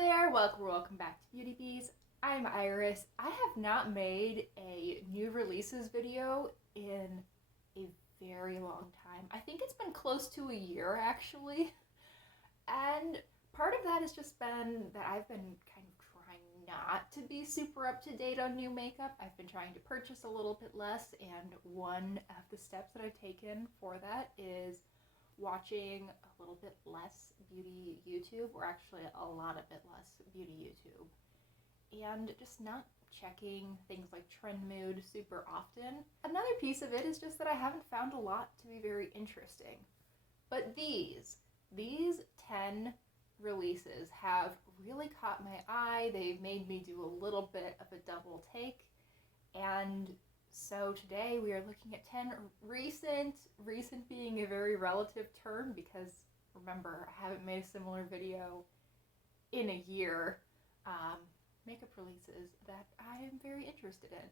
there, welcome back to Beauty Bees. I'm Iris. I have not made a new releases video in a very long time. I think it's been close to a year actually. And part of that has just been that I've been kind of trying not to be super up to date on new makeup. I've been trying to purchase a little bit less, and one of the steps that I've taken for that is watching a little bit less beauty YouTube, or actually a lot of bit less beauty YouTube, and just not checking things like Trendmood super often. Another piece of it is just that I haven't found a lot to be very interesting. But these 10 releases have really caught my eye. They've made me do a little bit of a double take, and so today we are looking at 10 recent being a very relative term because remember, I haven't made a similar video in a year, makeup releases that I am very interested in.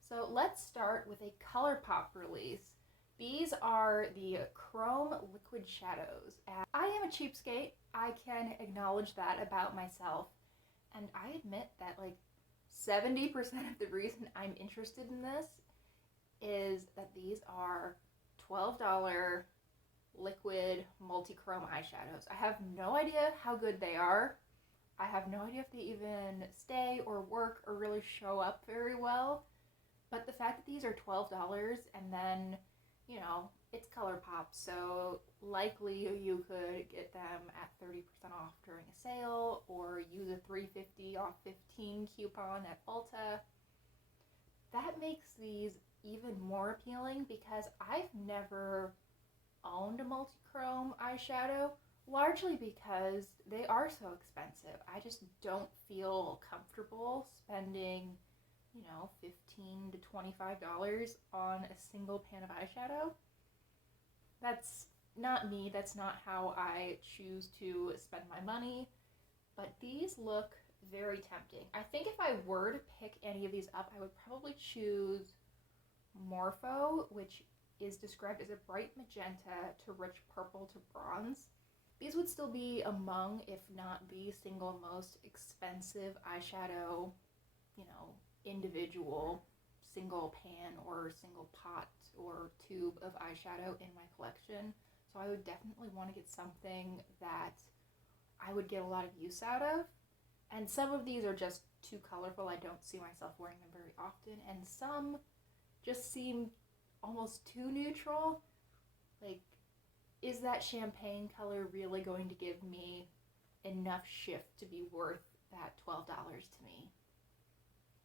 So let's start with a ColourPop release. These are the Chrome Liquid Shadows. And I am a cheapskate, I can acknowledge that about myself, and I admit that like 70% of the reason I'm interested in this is that these are $12 liquid multi-chrome eyeshadows. I have no idea how good they are. I have no idea if they even stay or work or really show up very well. But the fact that these are $12 and then, you know, it's ColourPop, so likely you could get them at 30% off during a sale or use a $3.50 off 15 coupon at Ulta. That makes these even more appealing because I've never owned a multi-chrome eyeshadow, largely because they are so expensive. I just don't feel comfortable spending, you know, $15 to $25 on a single pan of eyeshadow. That's not me, that's not how I choose to spend my money, but these look very tempting. I think if I were to pick any of these up, I would probably choose Morpho, which is described as a bright magenta to rich purple to bronze. These would still be among, if not the single most expensive eyeshadow, you know, individual single pan or single pot or tube of eyeshadow in my collection. So I would definitely want to get something that I would get a lot of use out of. And some of these are just too colorful. I don't see myself wearing them very often. And some just seem almost too neutral. Like, is that champagne color really going to give me enough shift to be worth that $12 to me?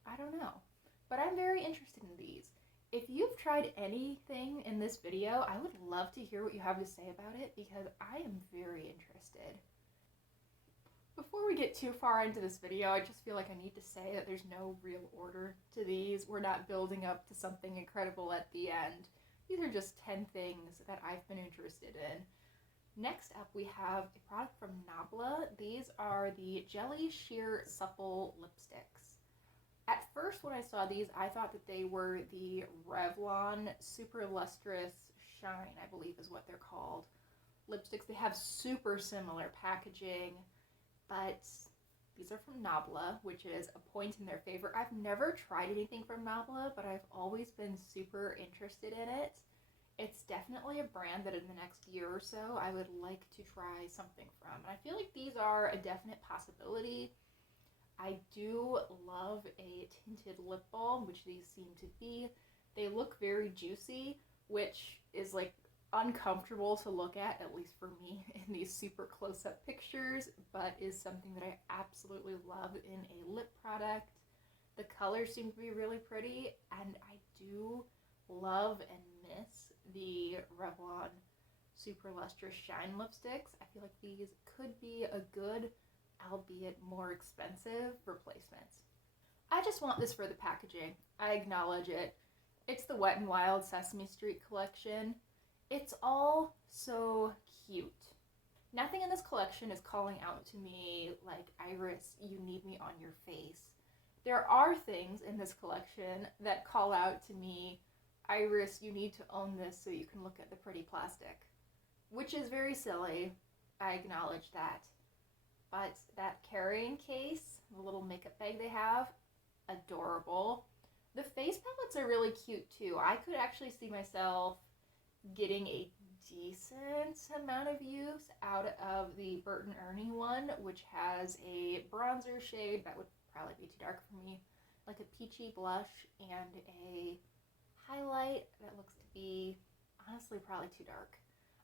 I don't know. But I'm very interested in these. If you've tried anything in this video, I would love to hear what you have to say about it because I am very interested. Before we get too far into this video, I just feel like I need to say that there's no real order to these. We're not building up to something incredible at the end. These are just 10 things that I've been interested in. Next up, we have a product from Nabla. These are the Jelly Sheer Supple Lipsticks. At first, when I saw these, I thought that they were the Revlon Super Lustrous Shine, I believe is what they're called, lipsticks. They have super similar packaging, but these are from Nabla, which is a point in their favor. I've never tried anything from Nabla, but I've always been super interested in it. It's definitely a brand that in the next year or so I would like to try something from. And I feel like these are a definite possibility. I do love a tinted lip balm, which these seem to be. They look very juicy, which is like uncomfortable to look at least for me in these super close-up pictures, but is something that I absolutely love in a lip product. The colors seem to be really pretty, and I do love and miss the Revlon Super Lustrous Shine lipsticks. I feel like these could be a good, albeit more expensive, replacement. I just want this for the packaging. I acknowledge it. It's the Wet n Wild Sesame Street collection. It's all so cute. Nothing in this collection is calling out to me like, Iris, you need me on your face. There are things in this collection that call out to me, Iris, you need to own this so you can look at the pretty plastic. Which is very silly. I acknowledge that. But that carrying case, the little makeup bag they have, adorable. The face palettes are really cute too. I could actually see myself getting a decent amount of use out of the Burton Ernie one, which has a bronzer shade that would probably be too dark for me, like a peachy blush, and a highlight that looks to be honestly probably too dark.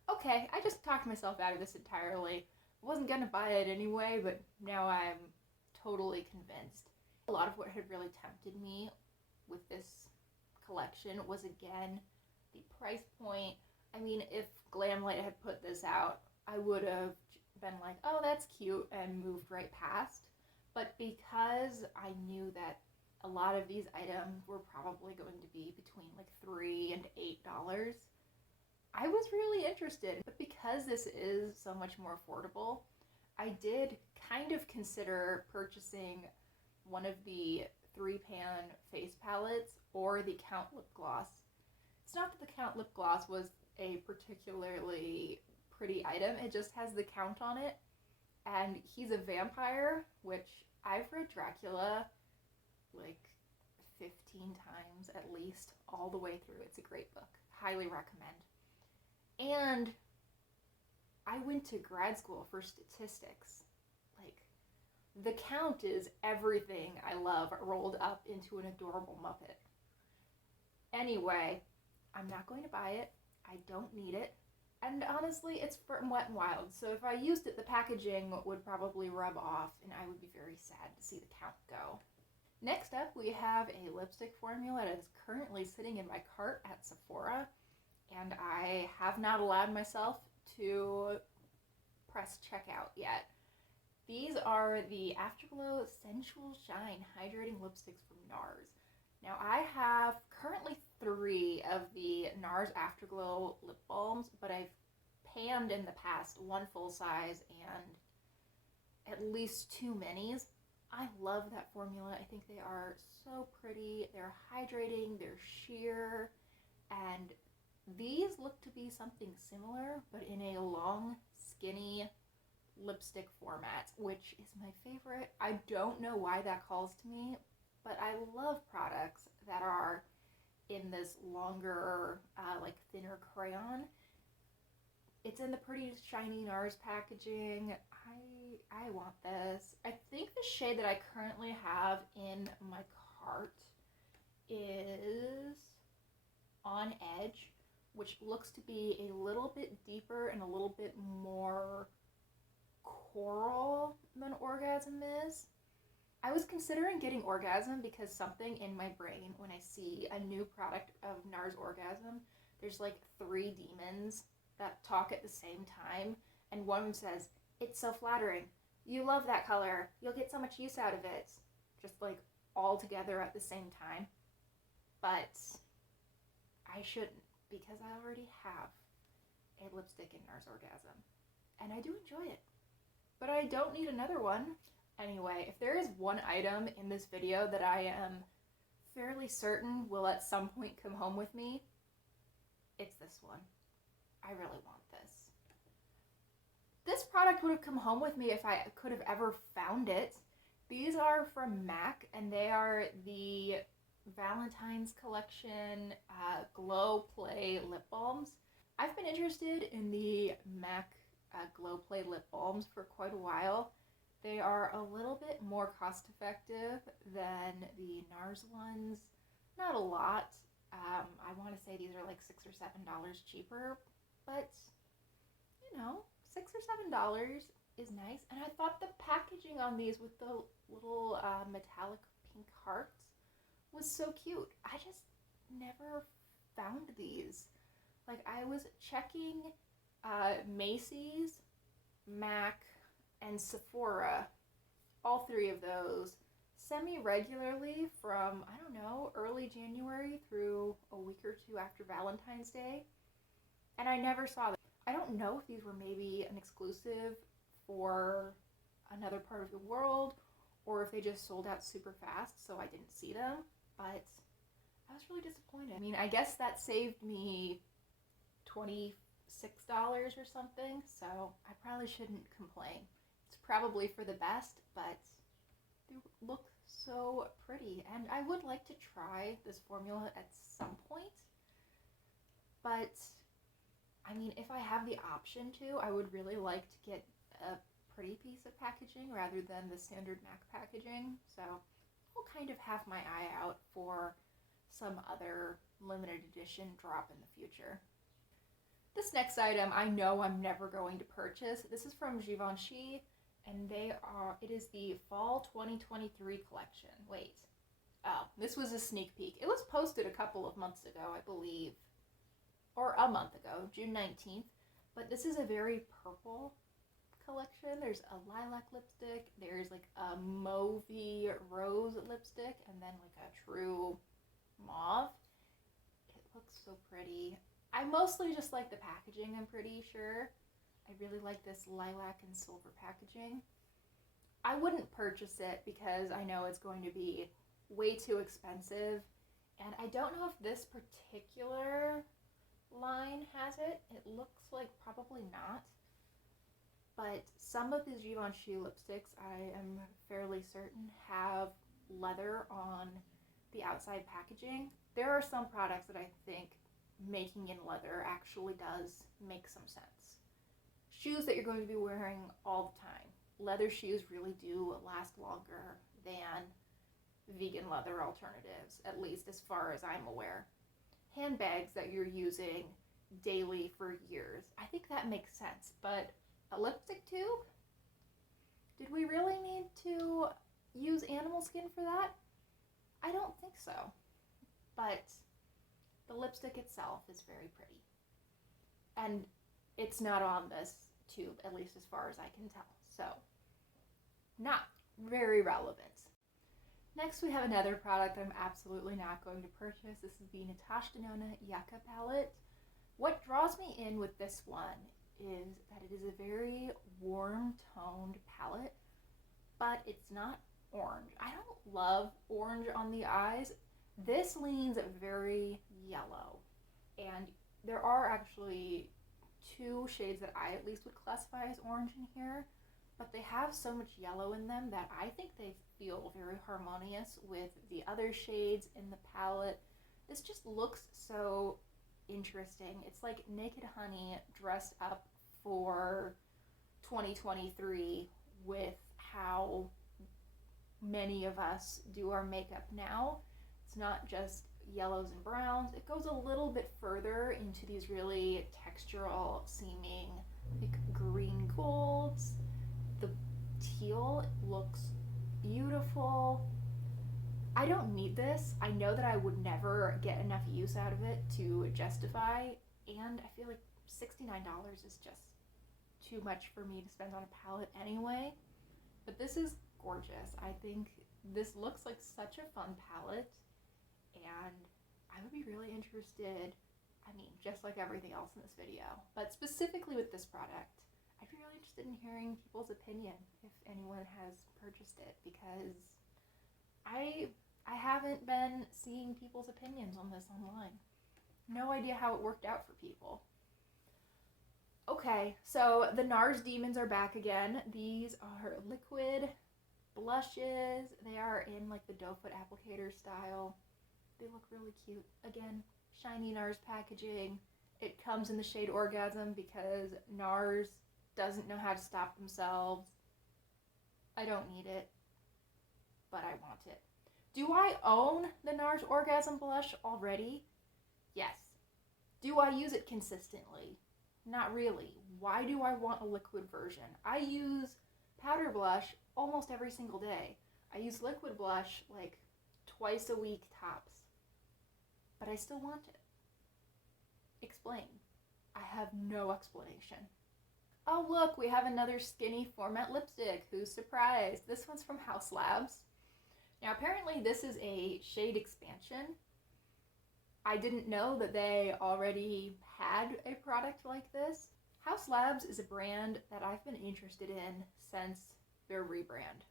Okay, I just talked myself out of this entirely. I wasn't gonna buy it anyway, but now I'm totally convinced. A lot of what had really tempted me with this collection was, again, the price point. I mean, if Glamlight had put this out, I would have been like, oh, that's cute, and moved right past. But because I knew that a lot of these items were probably going to be between like $3 and $8, I was really interested. But because this is so much more affordable, I did kind of consider purchasing one of the 3-pan face palettes or the Count lip gloss. It's not that the Count lip gloss was a particularly pretty item, it just has the Count on it, and he's a vampire, which I've read Dracula like 15 times at least, all the way through. It's a great book. Highly recommend. And I went to grad school for statistics. Like, the Count is everything I love rolled up into an adorable Muppet. Anyway, I'm not going to buy it. I don't need it. And honestly, it's from Wet n Wild, so if I used it, the packaging would probably rub off, and I would be very sad to see the Count go. Next up, we have a lipstick formula that is currently sitting in my cart at Sephora, and I have not allowed myself to press checkout yet. These are the Afterglow Sensual Shine Hydrating Lipsticks from NARS. Now, I have currently 3 of the NARS Afterglow lip balms, but I've panned in the past 1 full size and at least 2 minis. I love that formula. I think they are so pretty. They're hydrating, they're sheer, and these look to be something similar, but in a long, skinny lipstick format, which is my favorite. I don't know why that calls to me, but I love products that are in this longer, like thinner crayon. It's in the pretty shiny NARS packaging. I want this. I think the shade that I currently have in my cart is On Edge, which looks to be a little bit deeper and a little bit more coral than Orgasm is. I was considering getting Orgasm because something in my brain, when I see a new product of NARS Orgasm, there's like 3 demons that talk at the same time, and one says, "It's so flattering. You love that color. You'll get so much use out of it." Just like all together at the same time. But I shouldn't, because I already have a lipstick in NARS Orgasm, and I do enjoy it. But I don't need another one. Anyway, if there is one item in this video that I am fairly certain will at some point come home with me, it's this one. I really want this. This product would have come home with me if I could have ever found it. These are from MAC, and they are the Valentine's Collection Glow Play lip balms. I've been interested in the MAC Glow Play lip balms for quite a while. They are a little bit more cost effective than the NARS ones. Not a lot. I want to say these are like $6 or $7 cheaper, but you know, $6 or $7 is nice. And I thought the packaging on these with the little metallic pink hearts was so cute. I just never found these. Like, I was checking Macy's, MAC, and Sephora, all 3 of those, semi-regularly from, I don't know, early January through a week or 2 after Valentine's Day, and I never saw them. I don't know if these were maybe an exclusive for another part of the world, or if they just sold out super fast, so I didn't see them, but I was really disappointed. I mean, I guess that saved me $26 or something, so I probably shouldn't complain. It's probably for the best, but they look so pretty. And I would like to try this formula at some point. But, I mean, if I have the option to, I would really like to get a pretty piece of packaging rather than the standard MAC packaging. So I'll kind of have my eye out for some other limited edition drop in the future. This next item I know I'm never going to purchase. This is from Givenchy, and it is the Fall 2023 collection. Wait. Oh, this was a sneak peek. It was posted a couple of months ago, I believe. Or a month ago, June 19th. But this is a very purple collection. There's a lilac lipstick, there's like a mauvey rose lipstick, and then like a true mauve. It looks so pretty. I mostly just like the packaging, I'm pretty sure. I really like this lilac and silver packaging. I wouldn't purchase it because I know it's going to be way too expensive, and I don't know if this particular line has it. It looks like probably not. But some of the Givenchy lipsticks, I am fairly certain, have leather on the outside packaging. There are some products that I think making in leather actually does make some sense. Shoes that you're going to be wearing all the time. Leather shoes really do last longer than vegan leather alternatives, at least as far as I'm aware. Handbags that you're using daily for years, I think that makes sense, but a lipstick tube? Did we really need to use animal skin for that? I don't think so. But the lipstick itself is very pretty. And it's not on this tube, at least as far as I can tell. So, not very relevant. Next we have another product I'm absolutely not going to purchase. This is the Natasha Denona Yucca palette. What draws me in with this one is that it is a very warm toned palette, but it's not orange. I don't love orange on the eyes. This leans very yellow, and there are actually two shades that I at least would classify as orange in here, but they have so much yellow in them that I think they feel very harmonious with the other shades in the palette. This just looks so interesting. It's like Naked Honey dressed up for 2023 with how many of us do our makeup now. It's not just yellows and browns. It goes a little bit further into these really textural seeming like green golds. The teal looks beautiful. I don't need this. I know that I would never get enough use out of it to justify, and I feel like $69 is just too much for me to spend on a palette anyway. But this is gorgeous. I think this looks like such a fun palette, and I would be really interested, I mean, just like everything else in this video, but specifically with this product, I'd be really interested in hearing people's opinion if anyone has purchased it, because I haven't been seeing people's opinions on this online. No idea how it worked out for people. Okay, so the NARS Demons are back again. These are liquid blushes. They are in like the doe foot applicator style. They look really cute. Again, shiny NARS packaging. It comes in the shade Orgasm because NARS doesn't know how to stop themselves. I don't need it, but I want it. Do I own the NARS Orgasm blush already? Yes. Do I use it consistently? Not really. Why do I want a liquid version? I use powder blush almost every single day. I use liquid blush like twice a week tops. But I still want it. Explain. I have no explanation. Oh look, we have another skinny format lipstick. Who's surprised? This one's from Haus Labs. Now apparently this is a shade expansion. I didn't know that they already had a product like this. Haus Labs is a brand that I've been interested in since their rebrand.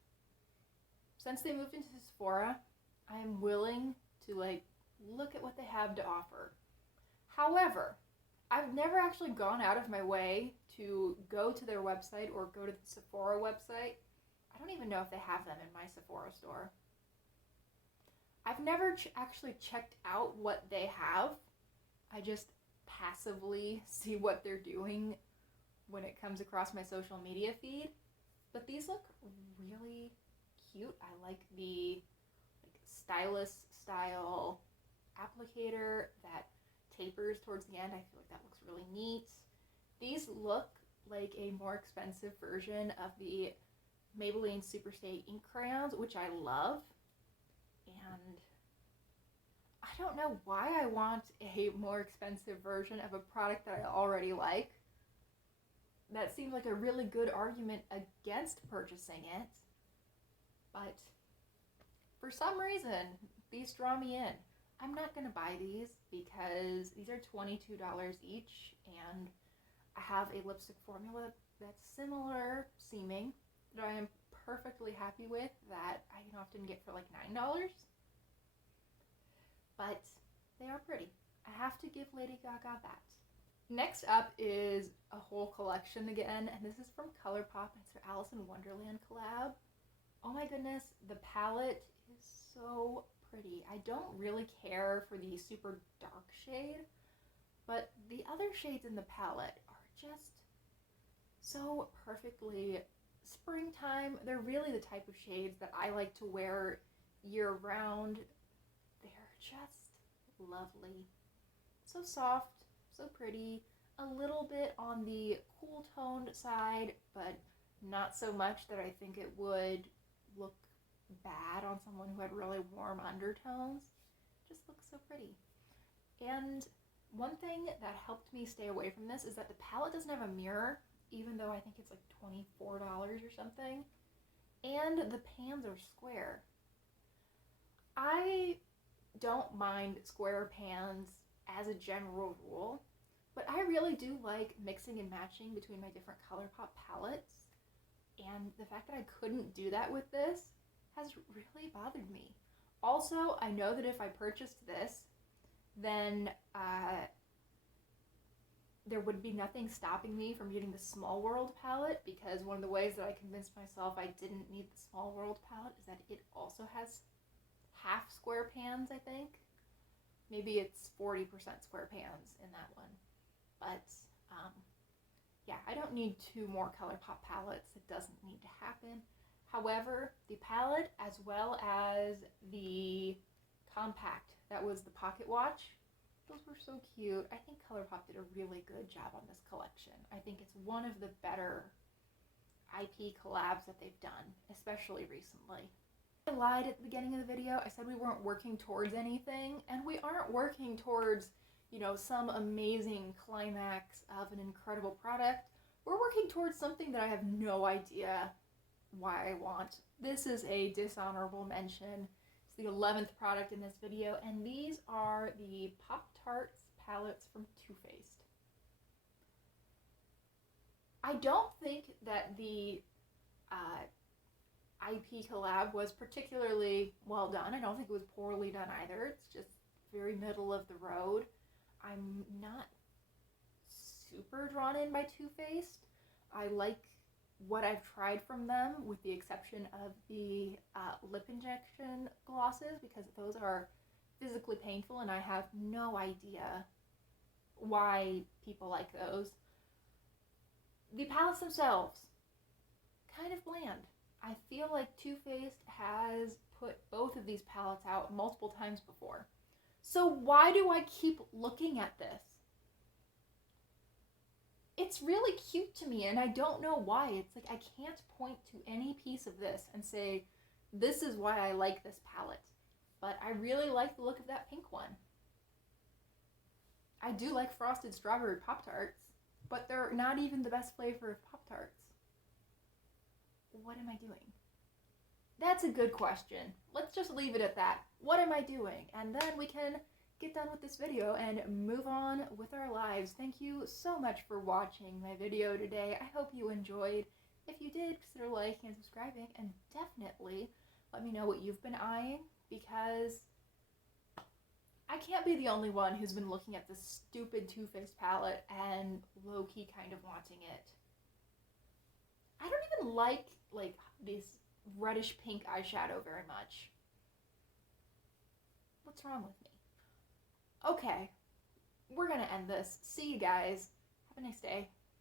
Since they moved into Sephora, I am willing to look at what they have to offer. However, I've never actually gone out of my way to go to their website or go to the Sephora website. I don't even know if they have them in my Sephora store. I've never actually checked out what they have. I just passively see what they're doing when it comes across my social media feed. But these look really cute. I like the stylus style applicator that tapers towards the end. I feel like that looks really neat. These look like a more expensive version of the Maybelline Superstay ink crayons, which I love. And I don't know why I want a more expensive version of a product that I already like. That seems like a really good argument against purchasing it. But for some reason, these draw me in. I'm not going to buy these because these are $22 each, and I have a lipstick formula that's similar seeming that I am perfectly happy with, that I can often get for like $9. But they are pretty. I have to give Lady Gaga that. Next up is a whole collection again, and this is from ColourPop. It's their Alice in Wonderland collab. Oh my goodness, the palette is so pretty. I don't really care for the super dark shade, but the other shades in the palette are just so perfectly springtime. They're really the type of shades that I like to wear year round. They're just lovely. So soft, so pretty, a little bit on the cool toned side, but not so much that I think it would look bad on someone who had really warm undertones. Just looks so pretty. And one thing that helped me stay away from this is that the palette doesn't have a mirror, even though I think it's like $24 or something. And the pans are square. I don't mind square pans as a general rule, but I really do like mixing and matching between my different ColourPop palettes. And the fact that I couldn't do that with this has really bothered me. Also, I know that if I purchased this, then there would be nothing stopping me from getting the Small World palette, because one of the ways that I convinced myself I didn't need the Small World palette is that it also has half square pans, I think. Maybe it's 40% square pans in that one. But yeah, I don't need 2 more ColourPop palettes. It doesn't need to happen. However, the palette as well as the compact, that was the pocket watch, those were so cute. I think ColourPop did a really good job on this collection. I think it's one of the better IP collabs that they've done, especially recently. I lied at the beginning of the video. I said we weren't working towards anything, and we aren't working towards, you know, some amazing climax of an incredible product. We're working towards something that I have no idea why I want. This is a dishonorable mention. It's the 11th product in this video, and these are the Pop-Tarts palettes from Too Faced. I don't think that the IP collab was particularly well done. I don't think it was poorly done either. It's just very middle of the road. I'm not super drawn in by Too Faced. I like what I've tried from them, with the exception of the lip injection glosses, because those are physically painful and I have no idea why people like those. The palettes themselves, kind of bland. I feel like Too Faced has put both of these palettes out multiple times before. So why do I keep looking at this? It's really cute to me, and I don't know why. It's like I can't point to any piece of this and say, this is why I like this palette. But I really like the look of that pink one. I do like frosted strawberry Pop-Tarts, but they're not even the best flavor of Pop-Tarts. What am I doing? That's a good question. Let's just leave it at that. What am I doing? And then we can get done with this video and move on with our lives. Thank you so much for watching my video today. I hope you enjoyed. If you did, consider liking and subscribing, and definitely let me know what you've been eyeing, because I can't be the only one who's been looking at this stupid Too Faced palette and low-key kind of wanting it. I don't even like this reddish pink eyeshadow very much. What's wrong with me? Okay, we're gonna end this. See you guys. Have a nice day.